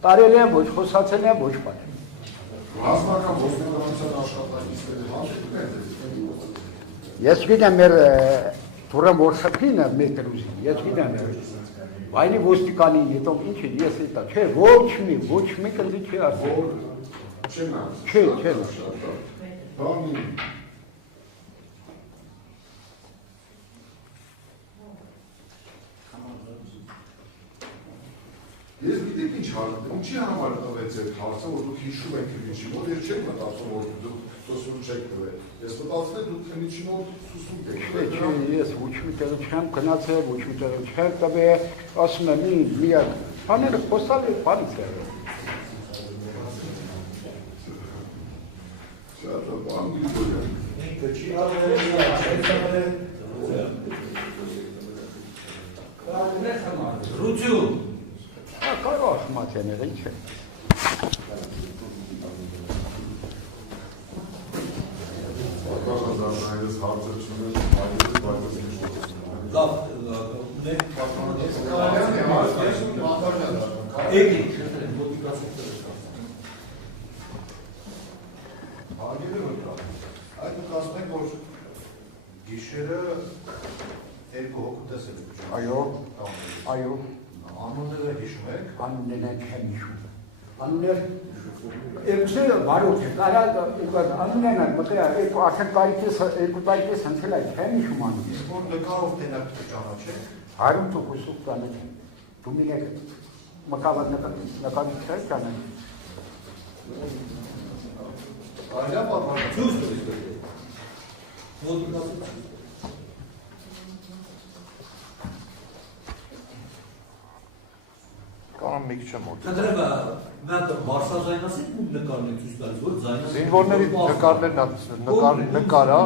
Տարել են, ոչ խոսացել են, ոչ բան։ Ռազմական ոստիկանության աշխատակիցների Ես գիտեմ մեր թուրը որսակինը մեր դրուզին, ես գիտեմ Վայնի ոստիկանի հետո ինչ է, ես էտա, չէ, ոչ մի կնդի չի ասել։ Չէ։ Բանի։ Ես գիտեք ինչ հարցը, ինչի համար տվեց այդ հարցը, որ դուք հիշում եք ինչի մոտ, ես չեք մտածում, որ դուք սոսում չեք տվել։ Ես մտածում եմ դուք ինչի մոտ սուսում եք։ Չէ, ես ոչ մի տեղ չեմ գնացել, ոչ մի տեղ չեմ տվել, ասում եմ մի բաները խոսալ է բանից է։ Շատ բան գիտեմ։ Ռուջու Կարող ասմացիաները ինչ է։ Այս հարցը չունեն, բայց լավ, մենք Այդ դուք ասում եք, որ գիշերը երկու հոգու տեսել եք։ Այո։ Անունները հիշում եք։ Անունները չեմ հիշում։ Անունները երկուսը բարոք է, անուններն են մտել, արդեն երկու տարիքից հնցել այդ չեմ հիշում անունը։ Իսկ որ նկարով տենակ ճանաչեք։ 100% ճանաչեմ։ Դու մինեք մկավատ նկարի չես ճանաչում։ Այլա պատմական։ Ցույց Կանամ մի քիչ եմ մոտ։ Կտրեմ մենք մարսազայնասի նկարներ ցույց տալիս, որ զայնասի Զինվորների նկարներն նկարա,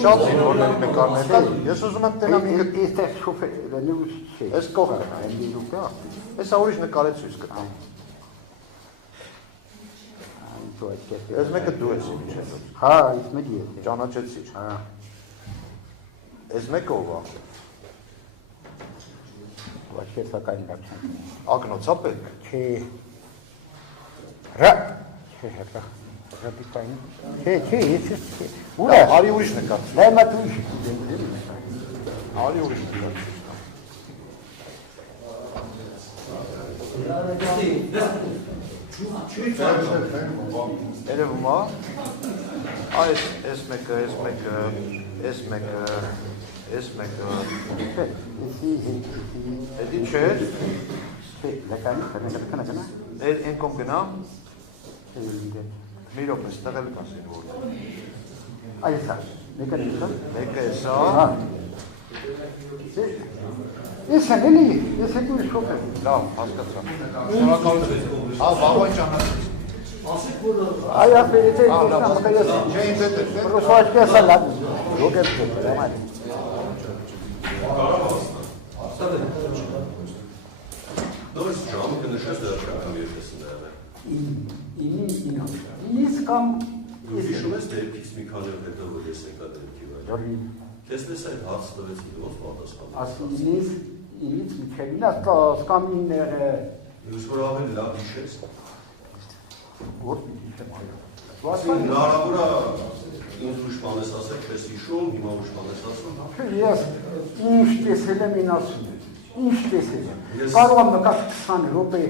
շատ զինվորների նկարներ կան։ Ես ուզում եմ տենամ ինքը Այստեղ շոֆերը նույն չէ։ այս կողքը։ Հեսա ուրիշ նկարեց ցույց կտամ։ Ես մեկը դու ես ինչ։ Հա, այս մեկի է։ Ճանաչեցի։ Հա։ Այս մեկը ով է։ Ոչ սակայն դարձան։ Ակնոցապետ։ Չէ։ Ռա։ Չէ, հա։ Ռապիտային։ Չէ, Ուր է։ Արի ուրիշ նկար։ Լայմա դու։ Արի ուրիշ նկար։ Երևում է։ Այս մեկը։ Էդի չէ։ Լեկանը։ Են կոմ գնա։ Մի րոպե, ստեղել կասին որ։ Այստեղ։ Մեկը։ Մեկը էսա։ Ես էլի, ես դու շոֆեր։ Լավ, հասկացա։ Շնորհակալություն։ Վաղոյ ճանաչեց։ ասեք որ Այ ապերիտե ես։ Չէ, ինձ հետ է։ Պրոսվաճկա սալատ։ Ոգետ դրամա։ Նույնիսկ ժամը կնշած դրական երգեսները։ Իսկ կամ Դու հիշում ես դեպքից մի քանի օր հետո որ ես եկա դեպքի վրա։ Քեզ պես այդ հարց տվեցի ոնց պատասխան։ ասինից ինձ միքելինա սկամինները Ես որ ավելի լավ հիշես։ որ դիտեմ այո։ Հնարավոր է ինձ ուրիշ բան ես ասել, քեզ հիշում, հիմա ուրիշ բան ես ասում։ Ես ինչ տեսել եմ ինասում։ Ինչ տեսել եմ։ Կարող եմ նկար 20 րոպե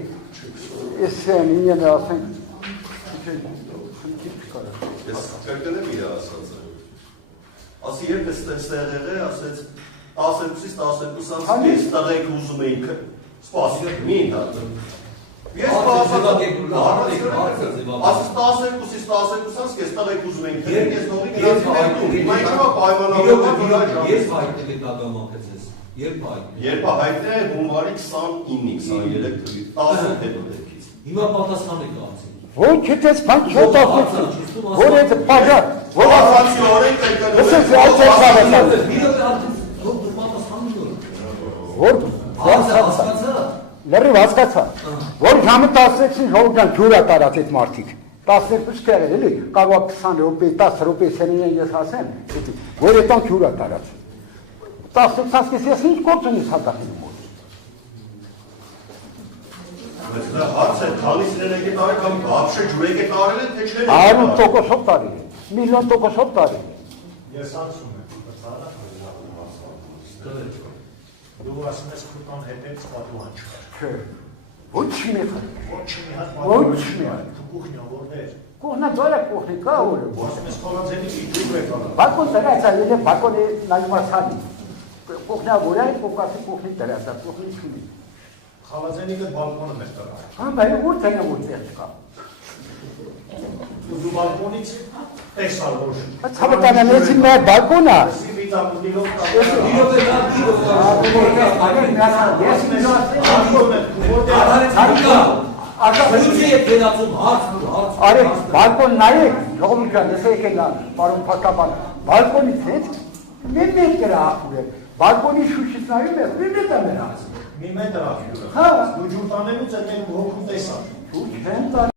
ես ինձ ասենք Ես կրկնեմ իր ասածը։ Ասի երբ ես ստեղ եղել, ասեց 12-ից 12-ից ես տղեկ ուզում էինք սպասի, մի ընդհատը։ Ես ասես 12-ից 12-ից ես տղեկ ուզում էինք, ես նողի գնացի մայնչվա պայմանավորված ես հայտնել եք ադամակեց ես, երբ հայտնել է հունվարի 29-ի, 23 թվի, 10 հետո դեպքից։ հիմա պատասխան եք ասել Որ չտես բան չոտախություն, որ այդ պաժա, որ ասացի օրենք Լսես, այդ է որ լրիվ հասկացա, որ ժամը 16-ին ժողովրդան ջուր է տարած այդ մարդիկ, 12 կեղել էլի, կարող 20 րոպե, 10 րոպե սենին ես ասեմ, որ այդան ջուր է տարած, 16-ից ես ինչ գործ ունիս հատախինում որ, Հարց է, քանիսներ եք տարել կամ բաբշե ջուր եք տարել են, թե չեն։ 100%-ով տարի է, միլիոն տոկոսով տարի է։ Ես ասում եմ, դու ասում ես քուտան հետեց պատուհան չկար։ Չէ, ոչ մի հատ։ Ոչ մի հատ Ոչ մի հատ։ կուխնյա որտեր։ Կողնա դորա կողնի կա որ։ Ասում ես խոլանձենի ջուր է կար։ Բակոն դրած է, եթե բակոնի նայմասանի։ Կողնա որայ կողկասի կողնի դրած է, կողնի չունի։ Խալաձենիկը բալկոնը մեր տղա։ Հա, բայց որտե՞ղ է որտեղ չկա։ Դու բալկոնից տեսար որ։ Ցավտանանեցին մեր բալկոնը։ Վիտամինով Արե բալկոն նայեք, ժողովուրդ ես եկել պարոն Փակաբան, բալկոնից հետ մի մետր ախուր է, բալկոնի շուշից նայում է, մի մետր է նրանց։ մի մետր ախյուրը։ Հա։ Դու ջուր տանելուց էլ մենք հոգում տեսար։ Շուշ չեն տա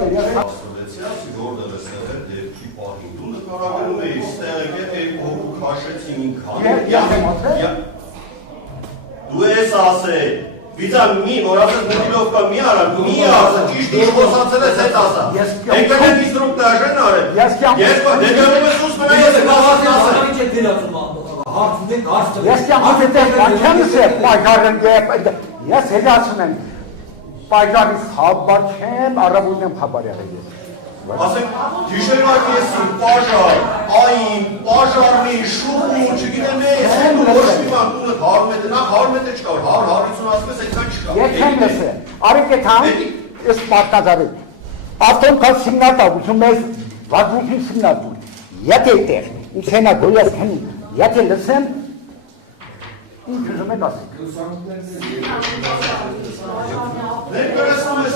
Ասոցիացիա որտեղ է սեղեր դեպքի պահին դու նկարագրում էի ստեղ եկել հոգու քաշեցին քան դու ես ասել վիզա մի որ ասես մոդիլովկա մի արա մի ասա ճիշտ ինչ խոսացել ես հետ ասա եկել եմ ինստրուկտաժն արել ես դերյանում ես ուս մնա ես Ինչ է դերացում հարց ունենք հարց ես կյանքս դեռ բանքյանս է պայքարն ես հետ ասում եմ պայքարից խաբար չեմ առավոտն եմ խաբար եղել ես ասենք գիշերվա կեսին պաժար այն պաժարնի շուռ չգիտեմ ես ոչ մի բան տունը 100 մետր նախ 100 մետր չկա 100-150 ասպես այդքան չկա ես չեմ լսել արեք է թամ ես պարտադարի ավտոն կա սիմնատա ուզում ես վագուտի սիմնատուր եթե այդեղ ինձ հենա գոյես հեն եթե լսեմ ինչ ուզում եք ասեք ներկայացնում ես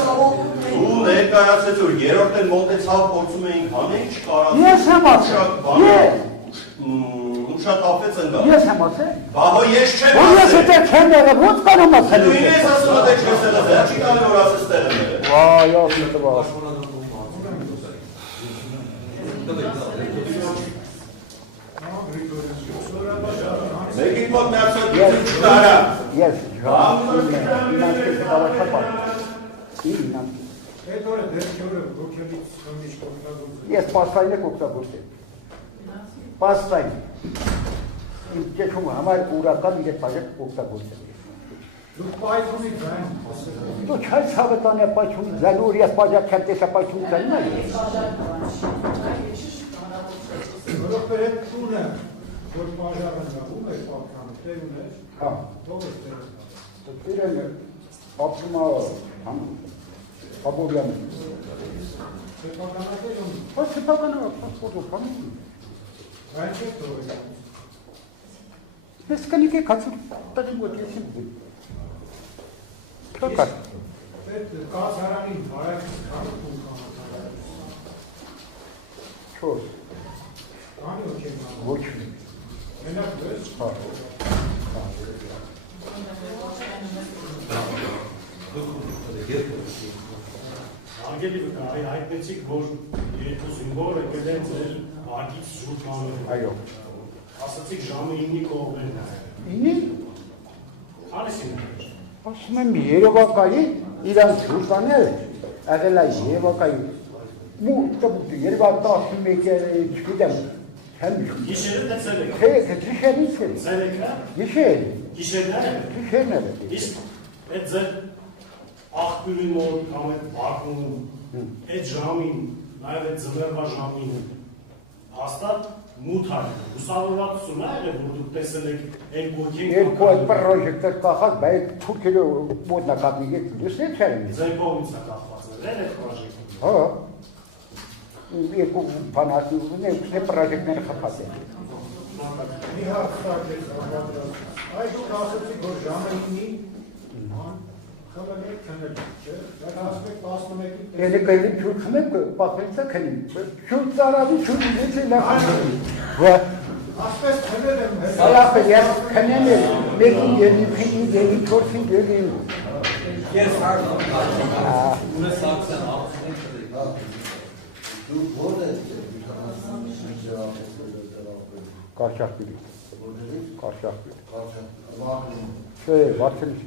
դու ներկայացրեց որ երրորդն մոտեցավ փորձում էինք անենք չկարած ես եմ ասել շատ ապեց ընկա ես եմ ասել բահո ես չեմ որ ես այդեղ չեմ եղել ո՞նց կարող ասել դու ինձ ասում ես չես եղել չի տալի որ ասես տեղ եմ եղել վայ ո՞վ տվա Մեկին մոտ միացել չտարա ես իմանքես բավականապար Այդ օրը դերքյորը ոգելից խմիշտ օգտագործել։ ես պաստային եք օգտագործել պաստային իմ ճեչումը համար ուրական իրեք բաժեք օգտագործել Դուք պայթունի ձայն դու չայ ցավտան է պայթունի ձայն որ ես բաժակ չեմ տեսա պայթունի ձայն որովհետև այդ տունը որ բաժարը ում է պատկանում տեր ուներ հա ով է տերը տերն ապսումա համ ապորյանը սեպականատեր ում ոչ սեպականը պասպորտով կամ այդ չէ տորը ես կնիկ է կացու տակի գոտ ես իմ կա այդ կազարանին բարակ քանը տուն կանա չոր քանի օքեն ոչ մի մենակ դες հա Արգելի վկա, հայտնեցիք, որ երկու զինվորը կդեն ձեր արգից զուր կանելու։ այո Ասացիք ժամը 9-ի կողմերն է։ ինի Քանիսին է։ ասում եմ երևակայի իրանց հուսանել եղել է երևակայի մուտը երևակա 11 չգիտեմ չեմ Գիշերը թե ցերեկը։ թե գիշերից է Ցերեկը։ գիշեր Գիշերն է։ գիշերն է Իսկ այդ ձեր աղբյուրի մոտ կամ այդ բակում, այդ ժամին, նաև այդ ձմեռվա ժամին հաստատ մութ արել։ Հուսավորվածություն է եղել, որ դուք տեսել եք այն կոքին երկու այդ պրոժեկտոր կախած բայց թուրքերը մոտնա կապնի լուսներ չեն ձեր կողմից է կախված եղել այդ պրոժեկտը։ հա երկու բանացի ունեն պրոժեկտները խփած են մի հատ ստակեց այդ դուք ասեցիք որ ժամը 9-ի խմել եք քնել չէ դա ասում եք 11-ի Ele կայլի փյուր խմեմ, պախվեցա քնի։ Փյուր ծարավի, փյուր իցի լավ։ Ասպես քնել եմ հենց։ Այապը ես քնեն եմ, մեկին ելի փինի, ելի չորսին ելի։ Ես հարցում ունես ակցիան աղցում եք Դու ո՞ր ես Կարճախբիրի։ Կարճախբիրի։ Կարճախբիրի։ Չէ, Վարդենիսի։